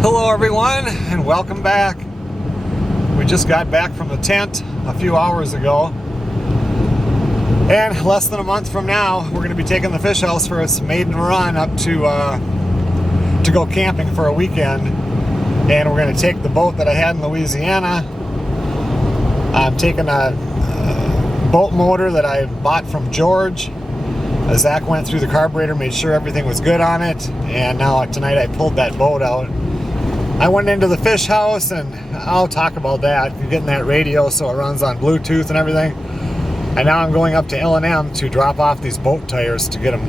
Hello everyone and welcome back. We just got back from the tent a few hours ago, and less than a month from now we're going to be taking the fish house for its maiden run up to go camping for a weekend. And we're going to take the boat that I had in Louisiana. I'm taking a boat motor that I bought from George. Zach went through the carburetor, made sure everything was good on it, and now tonight I pulled that boat out. I went into the fish house, and I'll talk about that. You're getting that radio so it runs on Bluetooth and everything. And now I'm going up to L&M to drop off these boat tires to get them.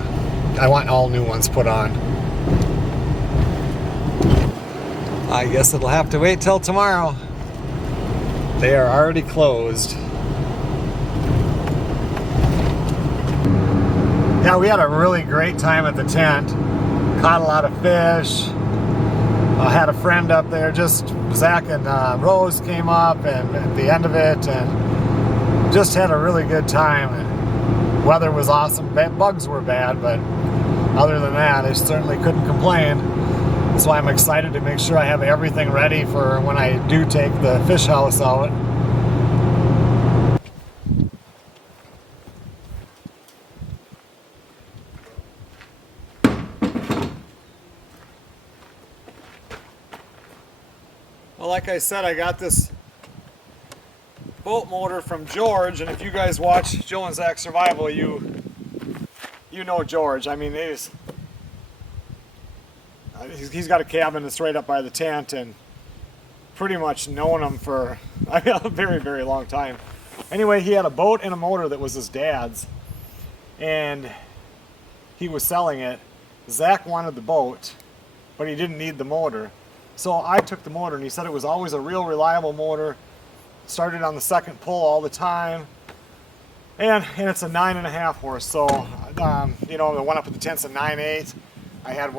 I want all new ones put on. I guess it'll have to wait till tomorrow. They are already closed. Yeah, we had a really great time at the tent. Caught a lot of fish. I had a friend up there, just Zach and Rose came up and at the end of it, and just had a really good time. And weather was awesome. Bugs were bad, but other than that, I certainly couldn't complain. That's why I'm excited to make sure I have everything ready for when I do take the fish house out. Well, like I said, I got this boat motor from George, and if you guys watch Joe and Zach Survival, you know George. I mean, he's got a cabin that's right up by the tent, and pretty much known him for a very, very long time. Anyway, he had a boat and a motor that was his dad's, and he was selling it. Zach wanted the boat, but he didn't need the motor. So I took the motor, and he said it was always a real reliable motor. Started on the second pull all the time. And it's a 9.5 horse. So, you know, the one up at the tent's a 9.8. I had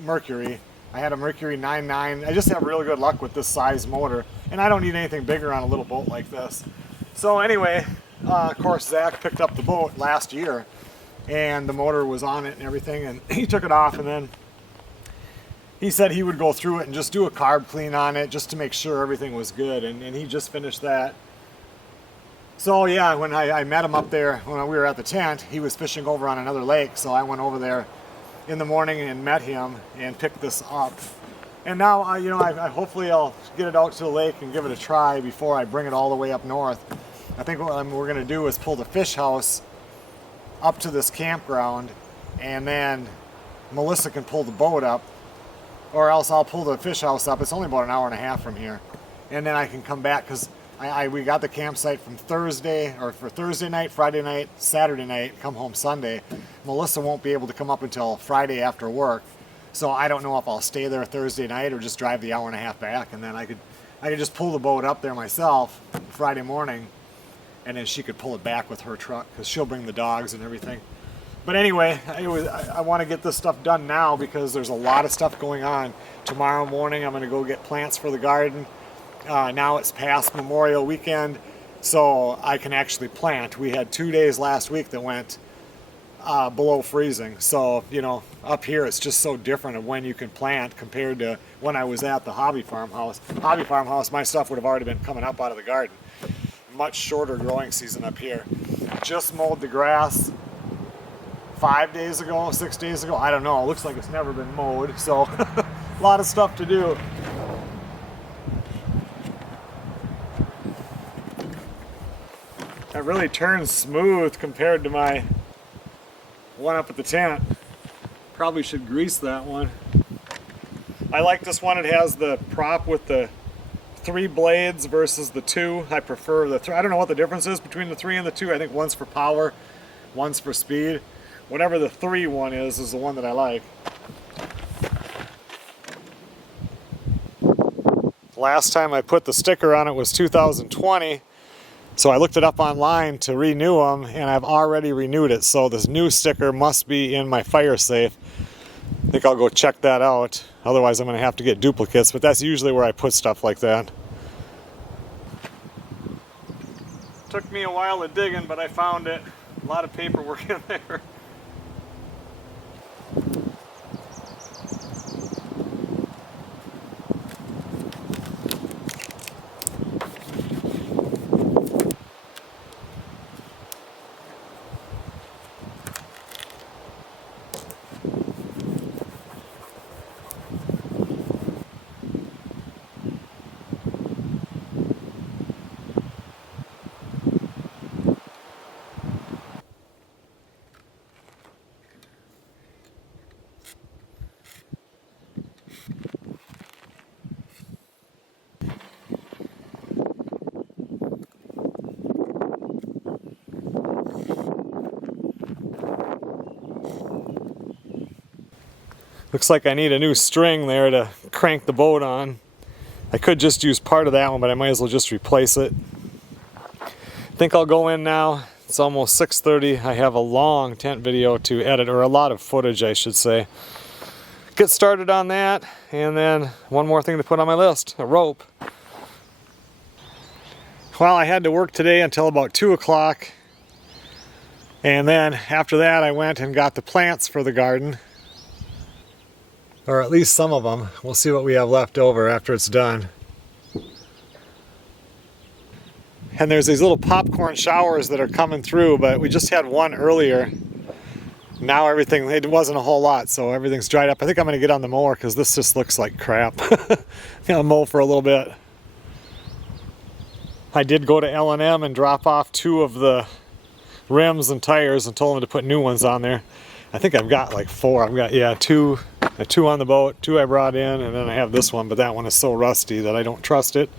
Mercury. I had a Mercury 9.9. I just have really good luck with this size motor. And I don't need anything bigger on a little boat like this. So anyway, of course, Zach picked up the boat last year. And the motor was on it and everything. And he took it off, and then he said he would go through it and just do a carb clean on it just to make sure everything was good, and he just finished that. So yeah, when I met him up there when we were at the tent, he was fishing over on another lake, so I went over there in the morning and met him and picked this up. And now, I hopefully I'll get it out to the lake and give it a try before I bring it all the way up north. I think what we're going to do is pull the fish house up to this campground, and then Melissa can pull the boat up. Or else I'll pull the fish house up. It's only about an hour and a half from here. And then I can come back, because we got the campsite from Thursday, or for Thursday night, Friday night, Saturday night, come home Sunday. Melissa won't be able to come up until Friday after work. So I don't know if I'll stay there Thursday night or just drive the hour and a half back. And then I could just pull the boat up there myself Friday morning, and then she could pull it back with her truck, because she'll bring the dogs and everything. But anyway, I want to get this stuff done now because there's a lot of stuff going on. Tomorrow morning I'm going to go get plants for the garden. Now it's past Memorial Weekend, so I can actually plant. We had 2 days last week that went below freezing. So, you know, up here it's just so different of when you can plant compared to when I was at the hobby farmhouse. Hobby farmhouse, my stuff would have already been coming up out of the garden. Much shorter growing season up here. Just mowed the grass 5 days ago, 6 days ago, I don't know. It looks like it's never been mowed, so a lot of stuff to do. It really turns smooth compared to my one up at the tent. Probably should grease that one. I like this one. It has the prop with the 3 blades versus the 2. I prefer the 3. I don't know what the difference is between the 3 and the 2. I think one's for power, one's for speed. Whatever the 3 one is the one that I like. Last time I put the sticker on it was 2020, so I looked it up online to renew them, and I've already renewed it, so this new sticker must be in my fire safe. I think I'll go check that out, otherwise I'm going to have to get duplicates, but that's usually where I put stuff like that. Took me a while of digging, but I found it. A lot of paperwork in there. Looks like I need a new string there to crank the boat on. I could just use part of that one, but I might as well just replace it. I think I'll go in now. It's almost 6:30. I have a long tent video to edit, or a lot of footage I should say. Get started on that, and then one more thing to put on my list, a rope. Well, I had to work today until about 2 o'clock, and then after that I went and got the plants for the garden, or at least some of them. We'll see what we have left over after it's done. And there's these little popcorn showers that are coming through, but we just had one earlier. Now everything, it wasn't a whole lot, so everything's dried up. I think I'm going to get on the mower because this just looks like crap. I'm going to mow for a little bit. I did go to L&M and drop off 2 of the rims and tires and told them to put new ones on there. I think I've got like 4. I've got, yeah, 2 on the boat, 2 I brought in, and then I have this one, but that one is so rusty that I don't trust it.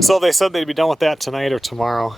So they said they'd be done with that tonight or tomorrow.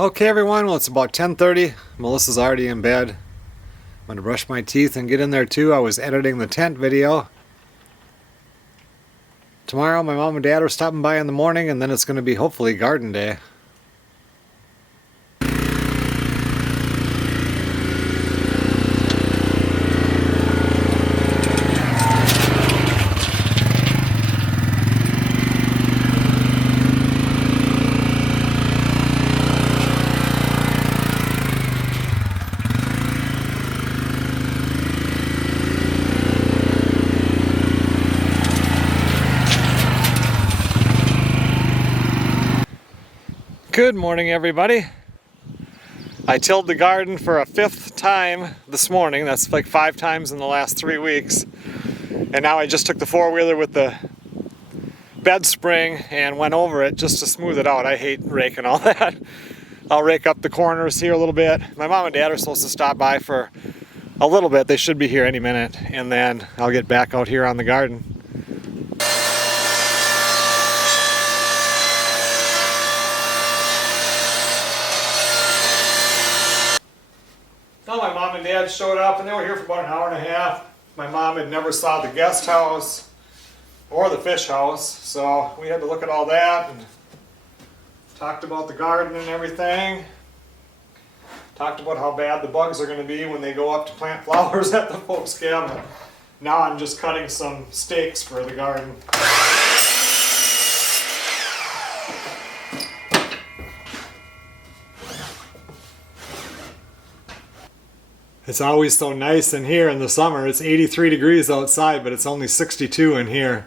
Okay everyone, well it's about 10:30. Melissa's already in bed. I'm gonna brush my teeth and get in there too. I was editing the tent video. Tomorrow my mom and dad are stopping by in the morning, and then it's gonna be hopefully garden day. Good morning everybody. I tilled the garden for a 5th time this morning. That's like 5 times in the last 3 weeks. And now I just took the 4-wheeler with the bed spring and went over it just to smooth it out. I hate raking all that. I'll rake up the corners here a little bit. My mom and dad are supposed to stop by for a little bit. They should be here any minute, and then I'll get back out here on the garden. Well, my mom and dad showed up, and they were here for about an hour and a half. My mom had never saw the guest house or the fish house, so we had to look at all that and talked about the garden and everything. Talked about how bad the bugs are going to be when they go up to plant flowers at the folks' cabin. Now I'm just cutting some stakes for the garden. It's always so nice in here in the summer. It's 83 degrees outside, but it's only 62 in here.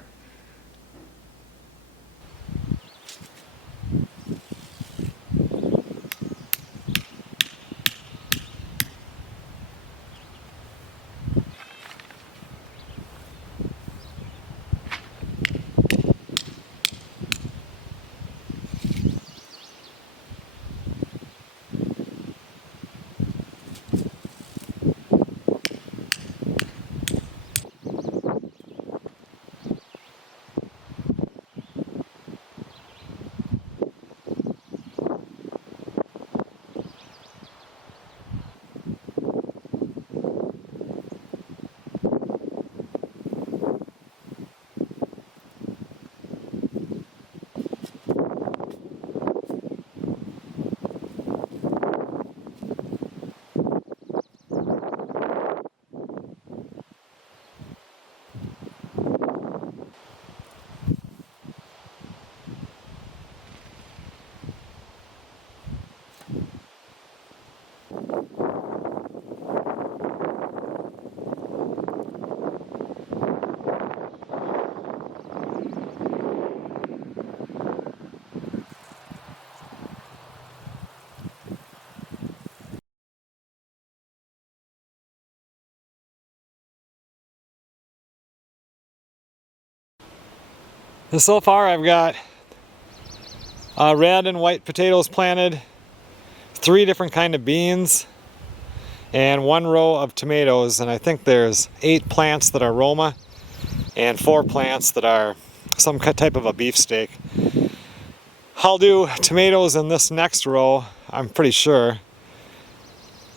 And so far I've got red and white potatoes planted, 3 different kind of beans, and 1 row of tomatoes. And I think there's 8 plants that are Roma and 4 plants that are some type of a beefsteak. I'll do tomatoes in this next row, I'm pretty sure.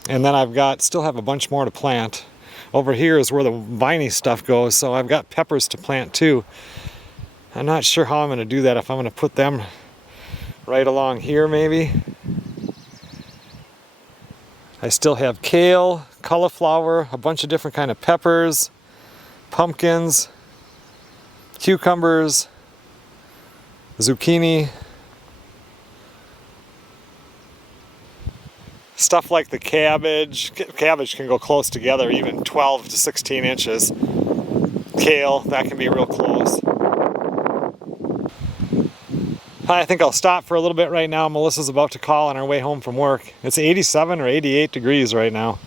And then still have a bunch more to plant. Over here is where the viney stuff goes, so I've got peppers to plant too. I'm not sure how I'm going to do that, if I'm going to put them right along here maybe. I still have kale, cauliflower, a bunch of different kind of peppers, pumpkins, cucumbers, zucchini. Stuff like the cabbage. Cabbage can go close together, even 12 to 16 inches. Kale, that can be real close. I think I'll stop for a little bit right now. Melissa's about to call on our way home from work. It's 87 or 88 degrees right now.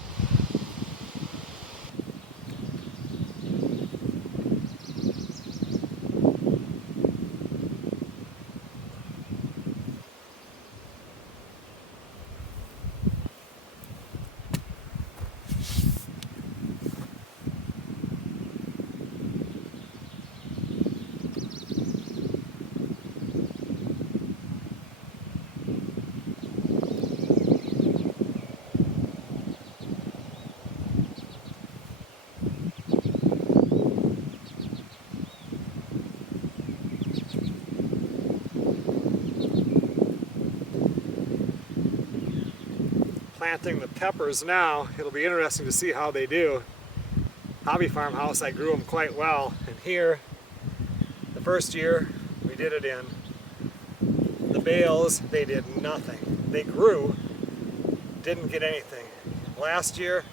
Planting the peppers now. It'll be interesting to see how they do. Hobby farmhouse, I grew them quite well. And here, the first year we did it in the bales, they did nothing. They grew, didn't get anything. Last year,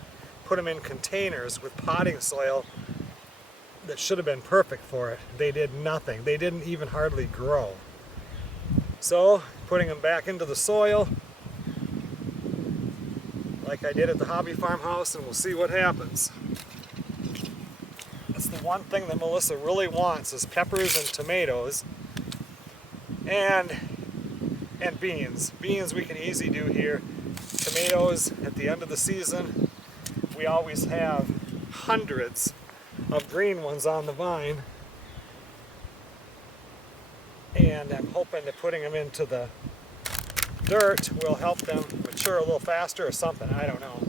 put them in containers with potting soil that should have been perfect for it. They did nothing. They didn't even hardly grow. So, putting them back into the soil, like I did at the hobby farmhouse, and we'll see what happens. That's the one thing that Melissa really wants, is peppers and tomatoes and beans. Beans we can easily do here. Tomatoes at the end of the season, we always have hundreds of green ones on the vine, and I'm hoping that putting them into the dirt will help them mature a little faster or something, I don't know.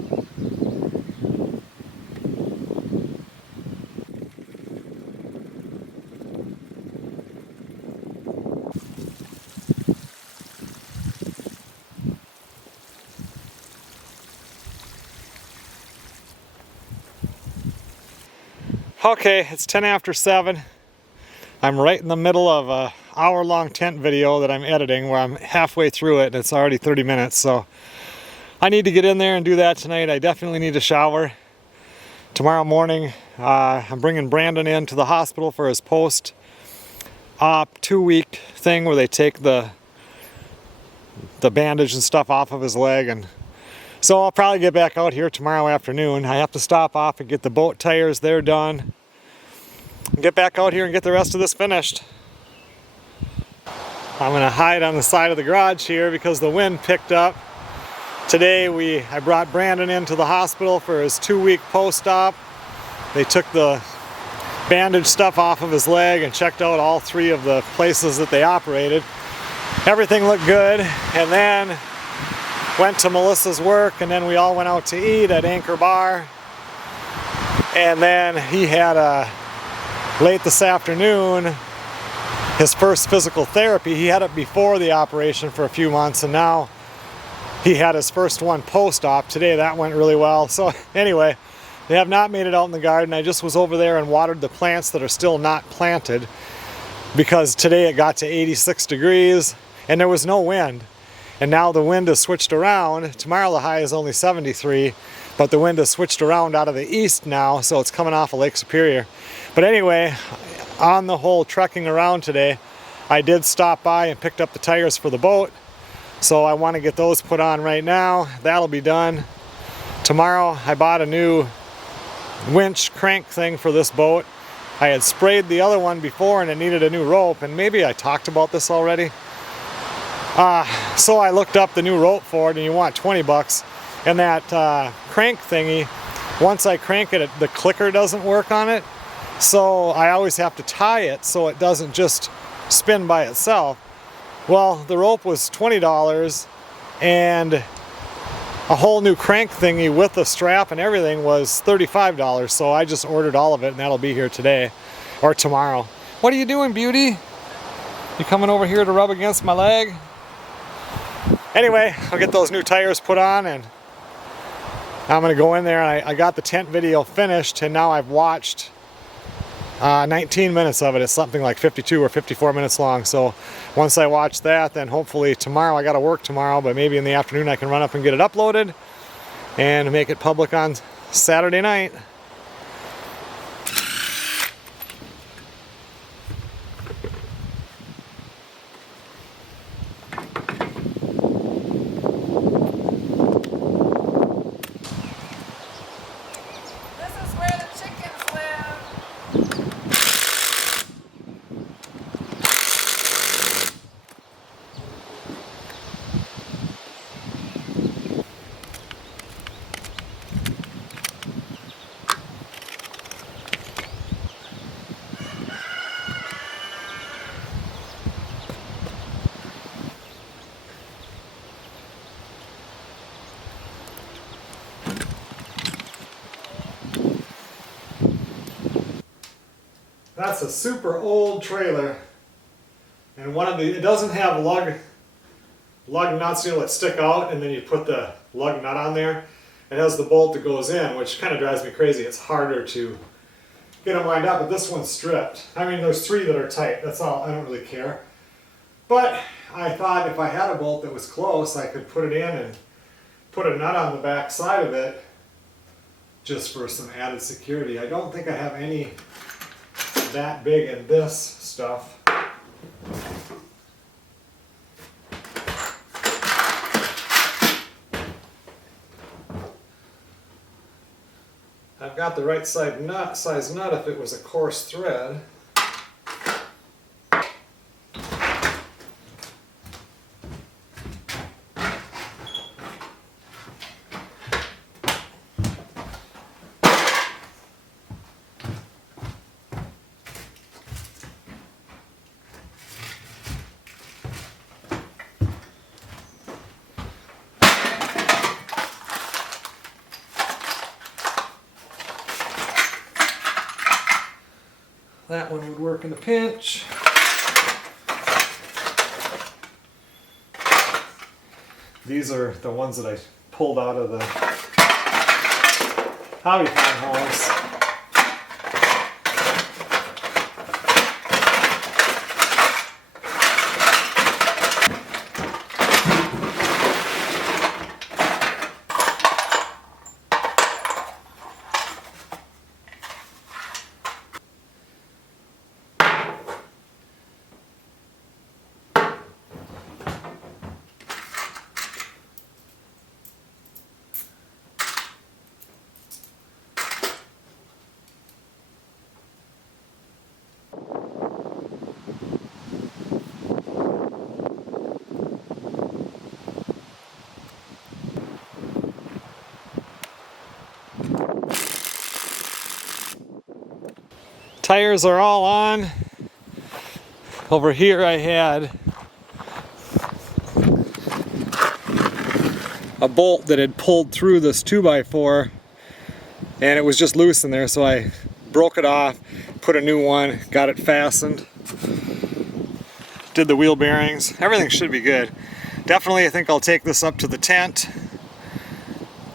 Okay, it's 10 after 7. I'm right in the middle of a hour-long tent video that I'm editing where I'm halfway through it and it's already 30 minutes, so I need to get in there and do that tonight. I definitely need a shower. Tomorrow morning, I'm bringing Brandon in to the hospital for his post-op 2-week thing where they take the bandage and stuff off of his leg, and so I'll probably get back out here tomorrow afternoon. I have to stop off and get the boat tires there done and get back out here and get the rest of this finished. I'm gonna hide on the side of the garage here because the wind picked up. Today I brought Brandon into the hospital for his 2-week post-op. They took the bandage stuff off of his leg and checked out all 3 of the places that they operated. Everything looked good, and then went to Melissa's work, and then we all went out to eat at Anchor Bar. And then he had late this afternoon his first physical therapy. He had it before the operation for a few months, and now he had his first one post-op. Today that went really well. So anyway, they have not made it out in the garden. I just was over there and watered the plants that are still not planted because today it got to 86 degrees and there was no wind. And now the wind has switched around. Tomorrow the high is only 73, but the wind has switched around out of the east now, so it's coming off of Lake Superior. But anyway, on the whole trekking around today, I did stop by and picked up the tires for the boat. So I want to get those put on right now. That'll be done. Tomorrow I bought a new winch crank thing for this boat. I had sprayed the other one before and it needed a new rope, and maybe I talked about this already. So I looked up the new rope for it, and you want 20 bucks. And that crank thingy, once I crank it, the clicker doesn't work on it. So I always have to tie it so it doesn't just spin by itself. Well, the rope was $20 and a whole new crank thingy with the strap and everything was $35. So I just ordered all of it and that'll be here today or tomorrow. What are you doing, beauty? You coming over here to rub against my leg? Anyway, I'll get those new tires put on and I'm gonna go in there. And I got the tent video finished and now I've watched 19 minutes of it. It's something like 52 or 54 minutes long. So once I watch that, then hopefully tomorrow, I gotta work tomorrow, but maybe in the afternoon I can run up and get it uploaded and make it public on Saturday night. That's a super old trailer, and it doesn't have lug nuts, that stick out, and then you put the lug nut on there. It has the bolt that goes in, which kind of drives me crazy. It's harder to get them lined up, but this one's stripped. I mean, there's 3 that are tight. That's all. I don't really care. But I thought if I had a bolt that was close, I could put it in and put a nut on the back side of it just for some added security. I don't think I have any that big in this stuff. I've got the right size nut if it was a coarse thread. That one would work in a pinch. These are the ones that I pulled out of the hobby farmhouse. Tires are all on. Over here I had a bolt that had pulled through this 2x4 and it was just loose in there, so I broke it off, put a new one, got it fastened, did the wheel bearings. Everything should be good. Definitely I think I'll take this up to the tent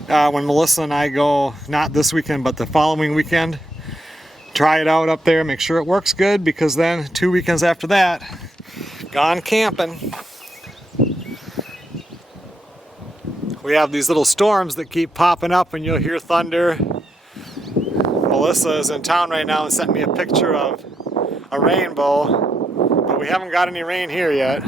when Melissa and I go, not this weekend but the following weekend. Try it out up there, make sure it works good, because then 2 weekends after that, gone camping. We have these little storms that keep popping up and you'll hear thunder. Melissa is in town right now and sent me a picture of a rainbow, but we haven't got any rain here yet.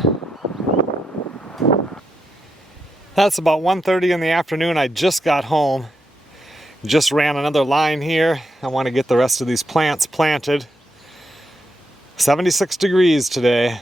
That's about 1:30 in the afternoon. I just got home. Just ran another line here. I want to get the rest of these plants planted. 76 degrees today.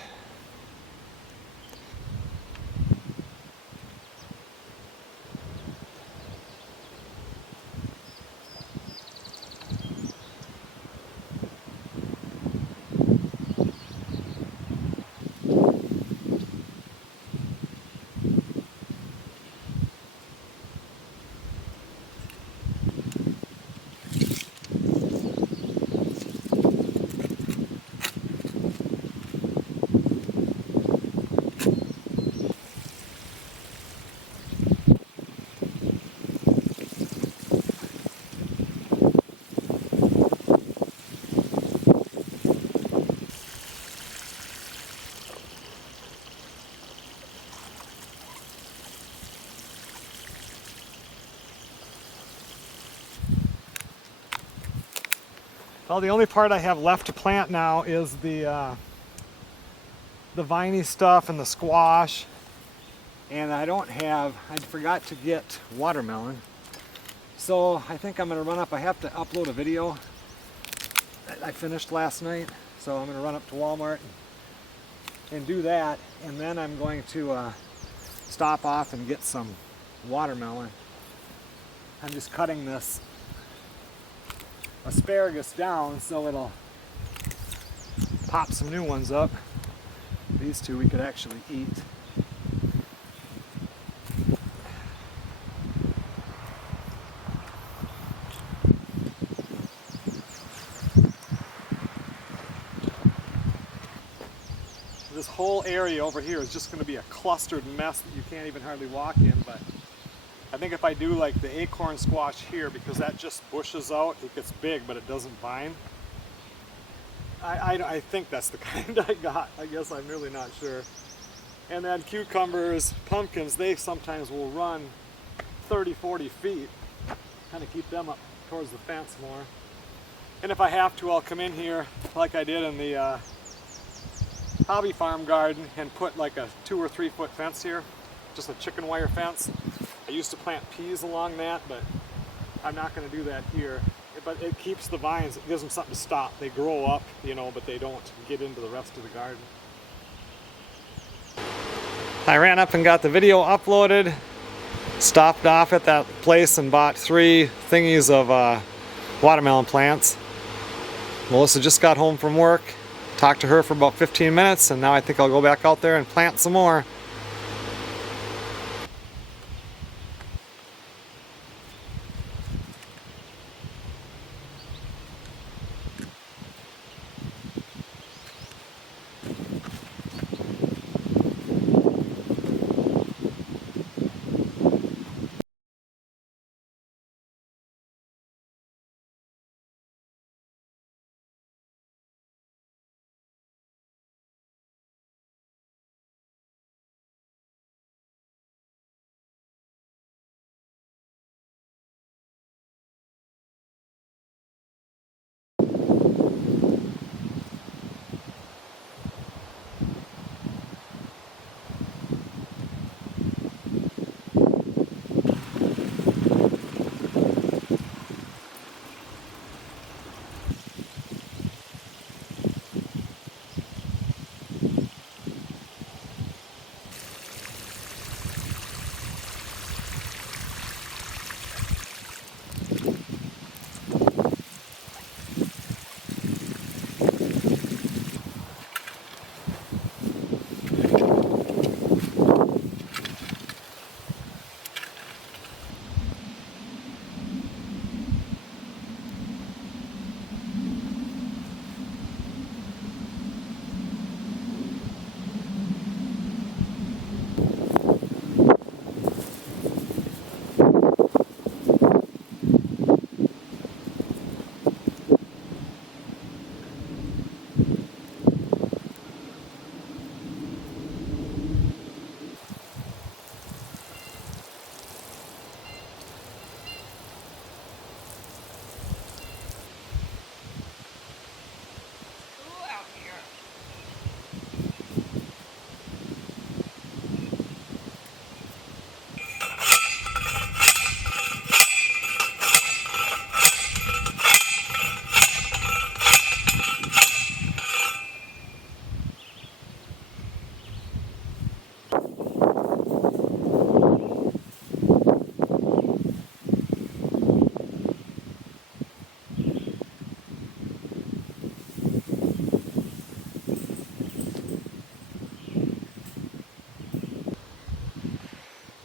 Well, the only part I have left to plant now is the viney stuff and the squash. And I forgot to get watermelon. So I think I'm gonna run up, I have to upload a video that I finished last night. So I'm gonna run up to Walmart and do that. And then I'm going to stop off and get some watermelon. I'm just cutting this asparagus down so it'll pop some new ones up. These two we could actually eat. This whole area over here is just going to be a clustered mess that you can't even hardly walk in, but I think if I do like the acorn squash here, because that just bushes out, it gets big but it doesn't vine. I think that's the kind I got. I guess I'm really not sure. And then cucumbers, pumpkins, they sometimes will run 30, 40 feet. Kind of keep them up towards the fence more. And if I have to, I'll come in here like I did in the hobby farm garden and put like a 2 or 3 foot fence here. Just a chicken wire fence. I used to plant peas along that, but I'm not going to do that here. But it keeps the vines, it gives them something to stop. They grow up, you know, but they don't get into the rest of the garden. I ran up and got the video uploaded. Stopped off at that place and bought 3 thingies of watermelon plants. Melissa just got home from work. Talked to her for about 15 minutes, and now I think I'll go back out there and plant some more.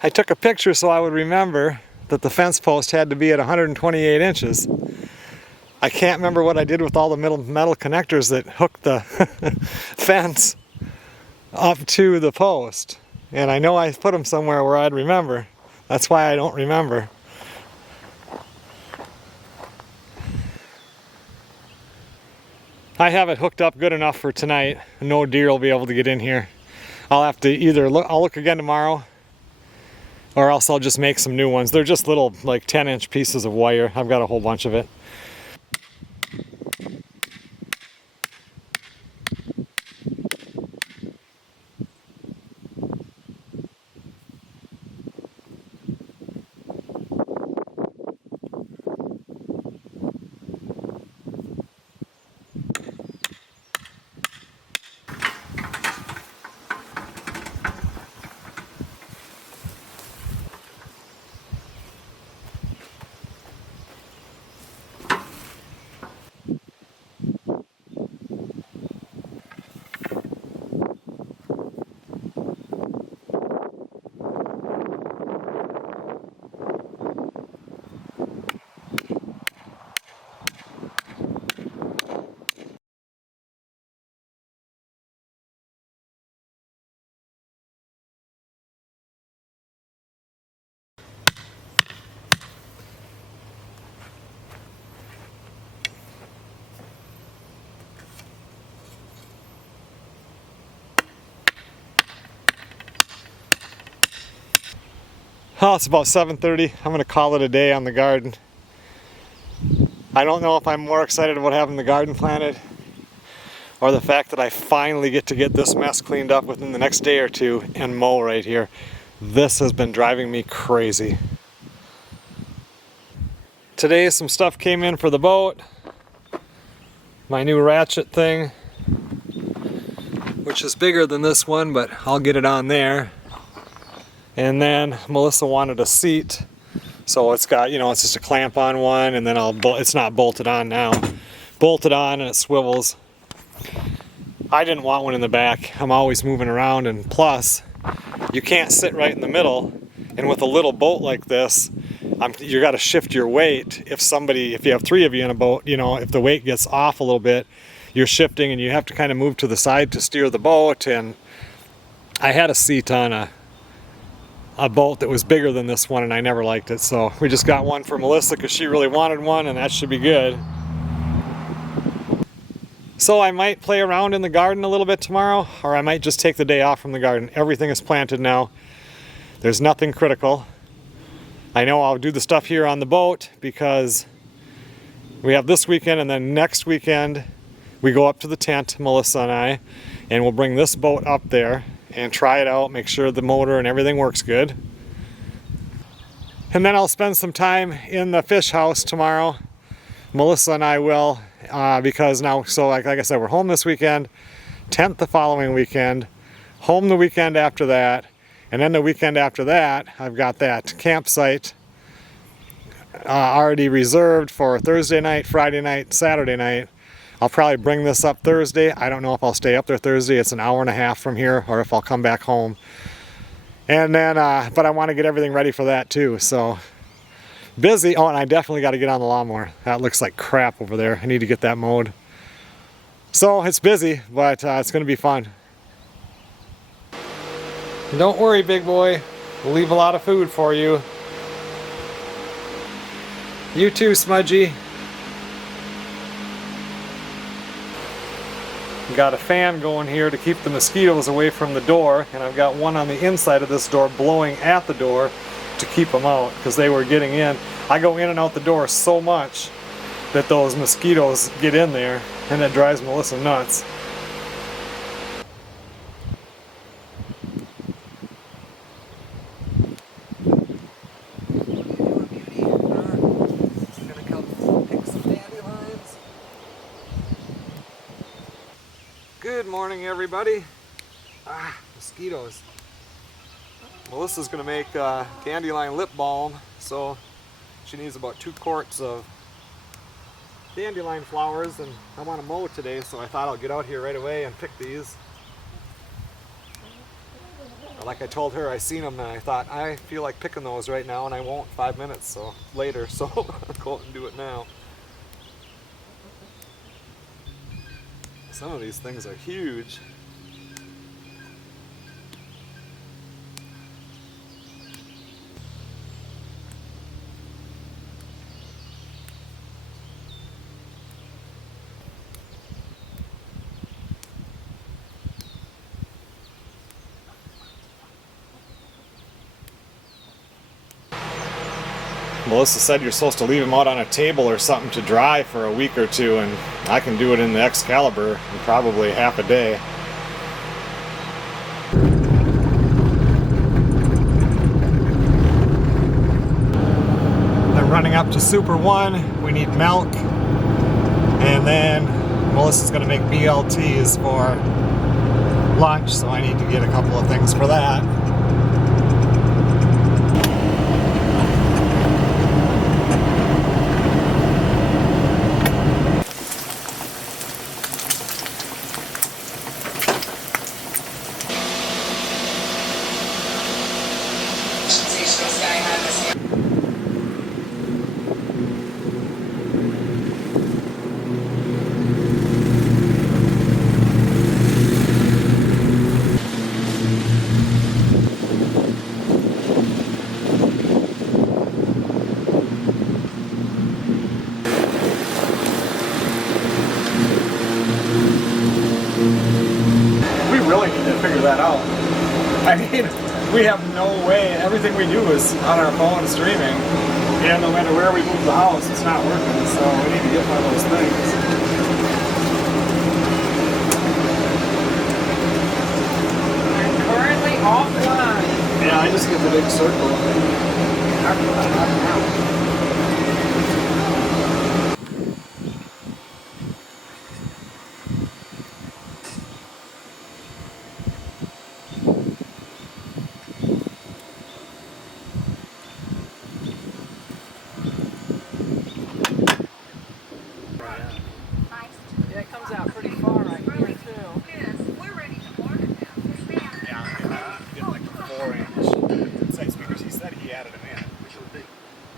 I took a picture so I would remember that the fence post had to be at 128 inches. I can't remember what I did with all the metal connectors that hooked the fence up to the post. And I know I put them somewhere where I'd remember. That's why I don't remember. I have it hooked up good enough for tonight. No deer will be able to get in here. I'll have to either I'll look again tomorrow, or else I'll just make some new ones. They're just little like 10-inch pieces of wire. I've got a whole bunch of it. Oh, it's about 7:30. I'm gonna call it a day on the garden. I don't know if I'm more excited about having the garden planted or the fact that I finally get to get this mess cleaned up within the next day or two and mow right here. This has been driving me crazy. Today some stuff came in for the boat. My new ratchet thing, which is bigger than this one, but I'll get it on there. And then Melissa wanted a seat, so it's got, you know, it's just a clamp on one, and then it's not bolted on now. Bolted on and it swivels. I didn't want one in the back. I'm always moving around, and plus, you can't sit right in the middle. And with a little boat like this, you got to shift your weight. If you have 3 of you in a boat, you know, if the weight gets off a little bit, you're shifting, and you have to kind of move to the side to steer the boat. And I had a seat on a boat that was bigger than this one, and I never liked it, so we just got one for Melissa because she really wanted one, and that should be good. So I might play around in the garden a little bit tomorrow, or I might just take the day off from the garden. Everything is planted now. There's nothing critical. I know I'll do the stuff here on the boat because we have this weekend, and then next weekend we go up to the tent, Melissa and I, and we'll bring this boat up there and try it out, make sure the motor and everything works good. And then I'll spend some time in the fish house tomorrow. Melissa and I will, because now, so like I said, we're home this weekend, tent the following weekend, home the weekend after that, and then the weekend after that, I've got that campsite already reserved for Thursday night, Friday night, Saturday night. I'll probably bring this up Thursday. I don't know if I'll stay up there Thursday. It's an hour and a half from here, or if I'll come back home. And then, but I want to get everything ready for that too. So busy. Oh, and I definitely got to get on the lawnmower. That looks like crap over there. I need to get that mowed. So it's busy, but it's going to be fun. Don't worry, big boy. We'll leave a lot of food for you. You too, Smudgy. Got a fan going here to keep the mosquitoes away from the door, and I've got one on the inside of this door blowing at the door to keep them out because they were getting in. I go in and out the door so much that those mosquitoes get in there, and it drives Melissa nuts. Good morning, everybody. Mosquitoes. Melissa's gonna make dandelion lip balm, so she needs about 2 quarts of dandelion flowers, and I want to mow today, so I thought I'll get out here right away and pick these. like I told her, I seen them and I thought, I feel like picking those right now and I won't 5 minutes so later, so I'll go out and do it now. Some of these things are huge. Melissa said you're supposed to leave them out on a table or something to dry for a week or two, and I can do it in the Excalibur in probably half a day. I'm running up to Super 1. We need milk, and then Melissa's going to make BLTs for lunch, so I need to get a couple of things for that. That out. I mean, we have no way. Everything we do is on our phone streaming, and no matter where we move the house, it's not working. So we need to get one of those things. I'm currently offline. Yeah, I just get the big circle. Yeah, it comes out pretty far right here too. Yes, we're ready to order now. Yeah, get like a 4-inch inside speakers. He said he added them in.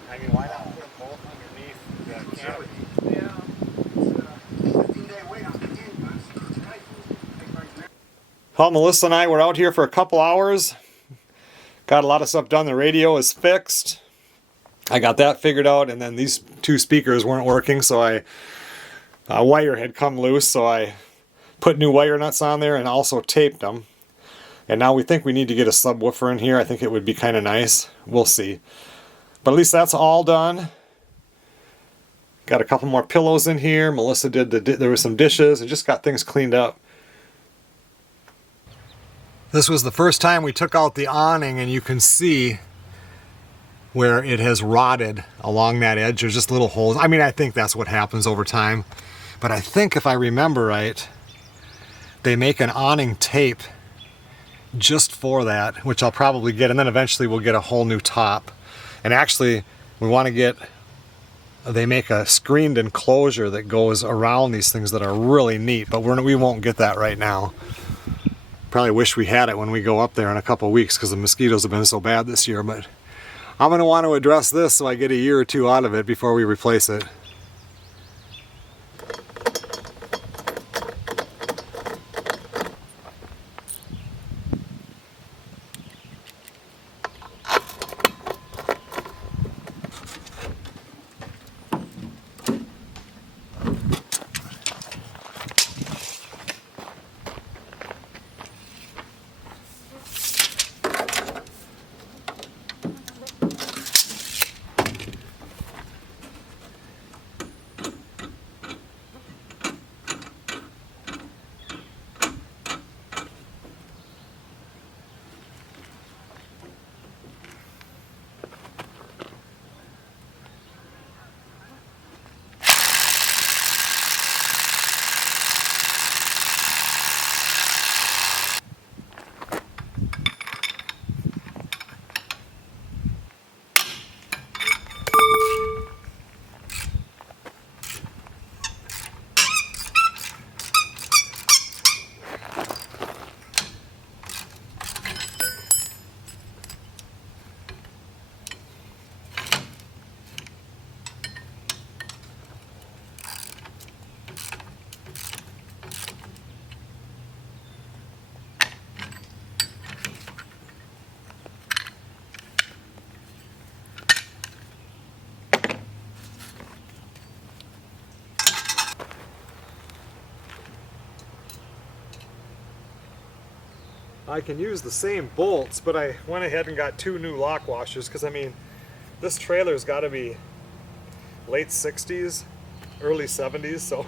I mean, why not put them both underneath the canopy? Yeah. Well, Melissa and I were out here for a couple hours. Got a lot of stuff done. The radio is fixed. I got that figured out, and then these two speakers weren't working, so a wire had come loose, so I put new wire nuts on there and also taped them. And now we think we need to get a subwoofer in here. I think it would be kind of nice. We'll see. But at least that's all done. Got a couple more pillows in here. Melissa did there was some dishes and just got things cleaned up. This was the first time we took out the awning, and you can see where it has rotted along that edge. There's just little holes. I mean, I think that's what happens over time. But I think if I remember right, they make an awning tape just for that, which I'll probably get, and then eventually we'll get a whole new top. And actually, we want to get, they make a screened enclosure that goes around these things that are really neat, but we won't get that right now. Probably wish we had it when we go up there in a couple weeks, because the mosquitoes have been so bad this year. But I'm going to want to address this so I get a year or two out of it before we replace it. I can use the same bolts, but I went ahead and got 2 new lock washers because I mean, this trailer's got to be late 60s, early 70s, so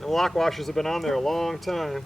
the lock washers have been on there a long time.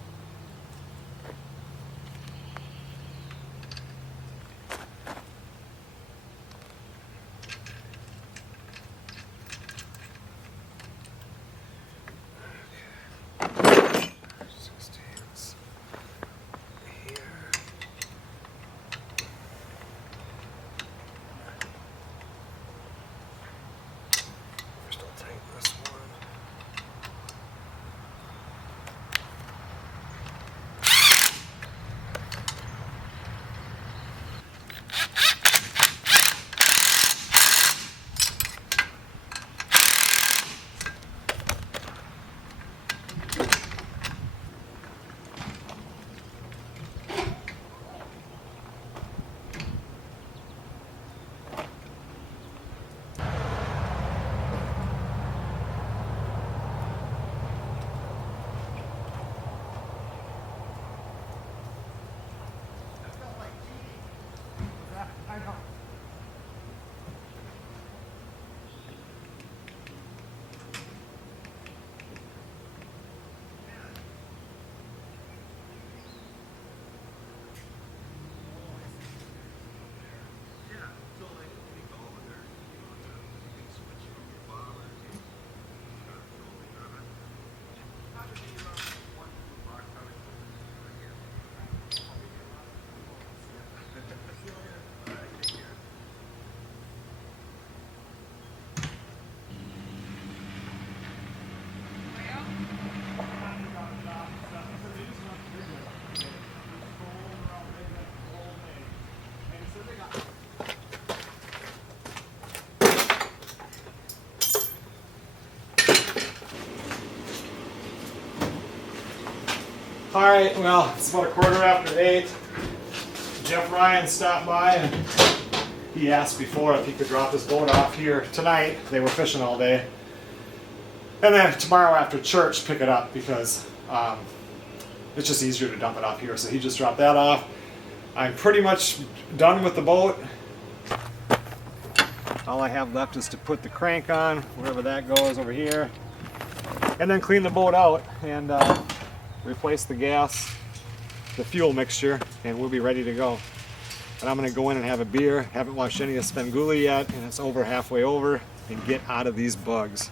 All right, well, it's about 8:15. Jeff Ryan stopped by and he asked before if he could drop his boat off here tonight. They were fishing all day. And then tomorrow after church, pick it up because it's just easier to dump it off here. So he just dropped that off. I'm pretty much done with the boat. All I have left is to put the crank on, wherever that goes over here, and then clean the boat out and replace the gas, the fuel mixture, and we'll be ready to go. And I'm gonna go in and have a beer. Haven't washed any of Spenguli yet, and it's over halfway over, and get out of these bugs.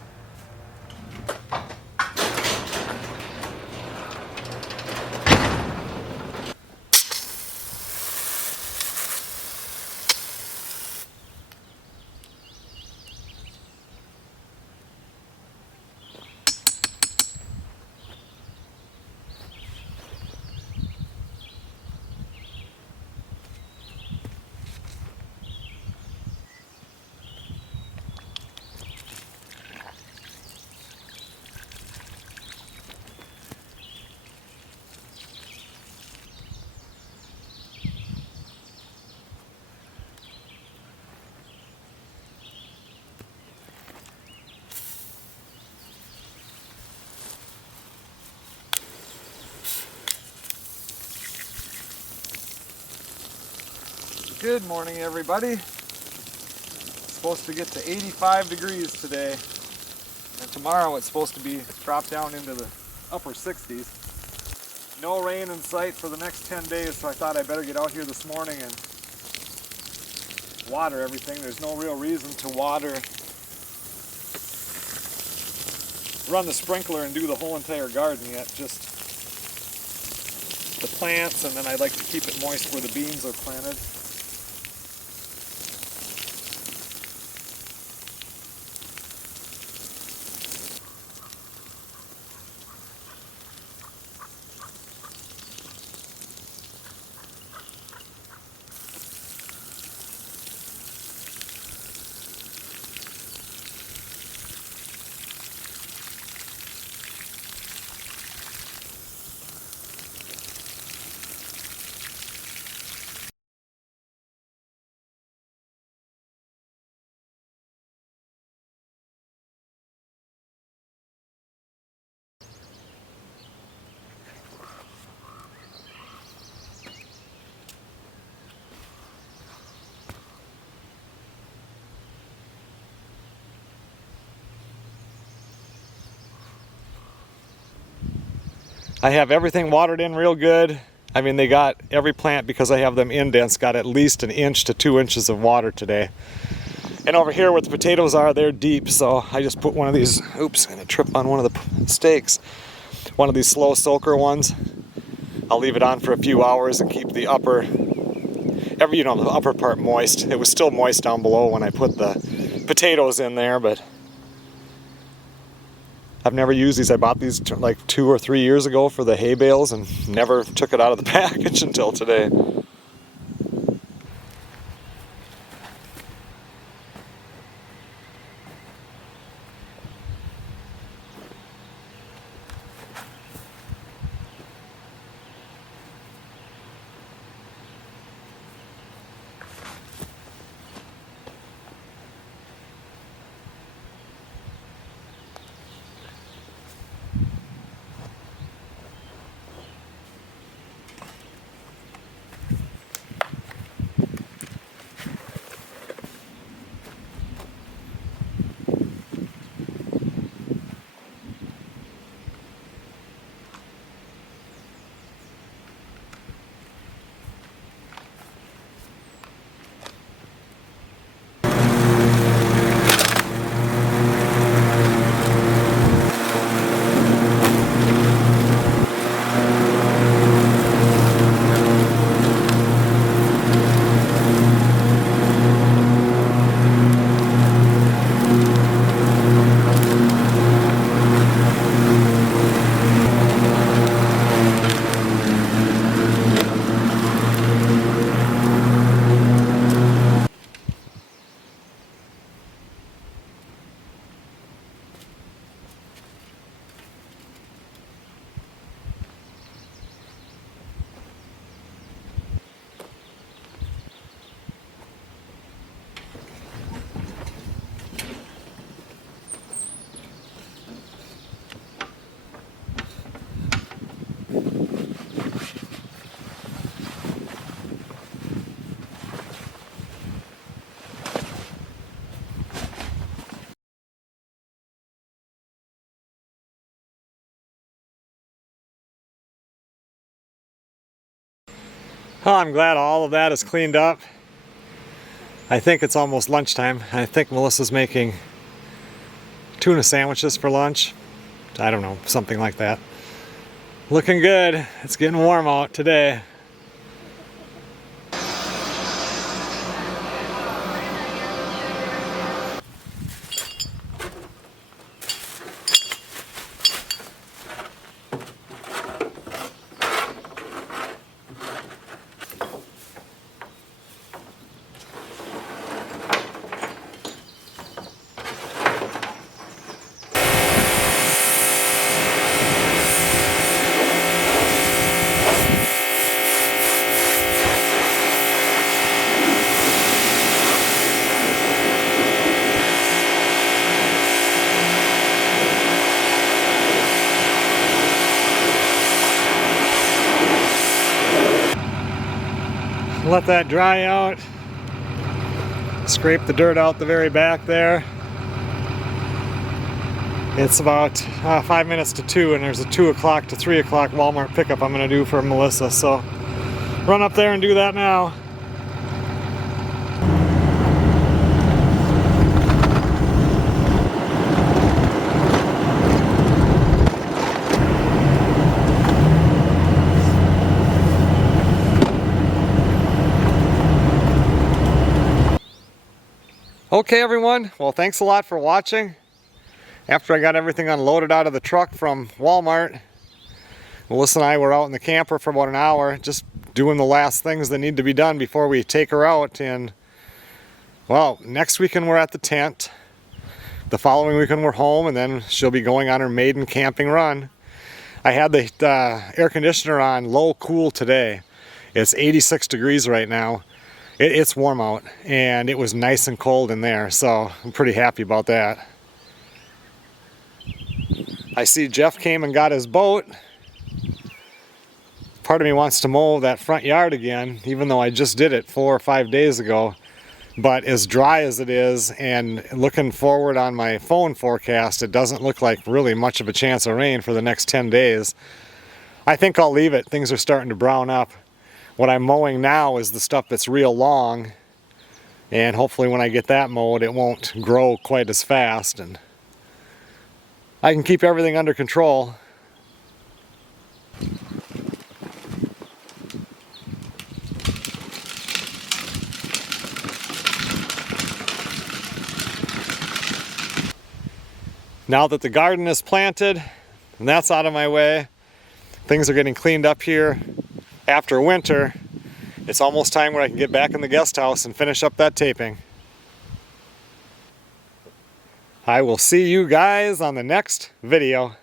Good morning, everybody. It's supposed to get to 85 degrees today, and tomorrow it's supposed to be dropped down into the upper 60s. No rain in sight for the next 10 days, so I thought I better get out here this morning and water everything. There's no real reason to run the sprinkler and do the whole entire garden yet, just the plants, and then I like to keep it moist where the beans are planted. I have everything watered in real good. I mean, they got every plant, because I have them indents, got at least 1 inch to 2 inches of water today. And over here where the potatoes are, they're deep, so I just put one of these, oops, I'm gonna trip on one of the stakes. One of these slow soaker ones. I'll leave it on for a few hours and keep the upper, the upper part moist. It was still moist down below when I put the potatoes in there, but I've never used these. I bought these like 2 or 3 years ago for the hay bales and never took it out of the package until today. Oh, I'm glad all of that is cleaned up. I think it's almost lunchtime. I think Melissa's making tuna sandwiches for lunch. I don't know, something like that. Looking good. It's getting warm out today. Let that dry out. Scrape the dirt out the very back there. It's about 5 minutes to 2, and there's a 2 o'clock to 3 o'clock Walmart pickup I'm going to do for Melissa. So run up there and do that now. Okay everyone, well thanks a lot for watching. After I got everything unloaded out of the truck from Walmart, Melissa and I were out in the camper for about an hour just doing the last things that need to be done before we take her out. And well, next weekend we're at the tent. The following weekend we're home, and then she'll be going on her maiden camping run. I had the air conditioner on low cool today. It's 86 degrees right now. It's warm out, and it was nice and cold in there, so I'm pretty happy about that. I see Jeff came and got his boat. Part of me wants to mow that front yard again, even though I just did it 4 or 5 days ago. But as dry as it is, and looking forward on my phone forecast, it doesn't look like really much of a chance of rain for the next 10 days. I think I'll leave it. Things are starting to brown up. What I'm mowing now is the stuff that's real long, and hopefully when I get that mowed it won't grow quite as fast and I can keep everything under control. Now that the garden is planted and that's out of my way, things are getting cleaned up here after winter. It's almost time where I can get back in the guest house and finish up that taping. I will see you guys on the next video.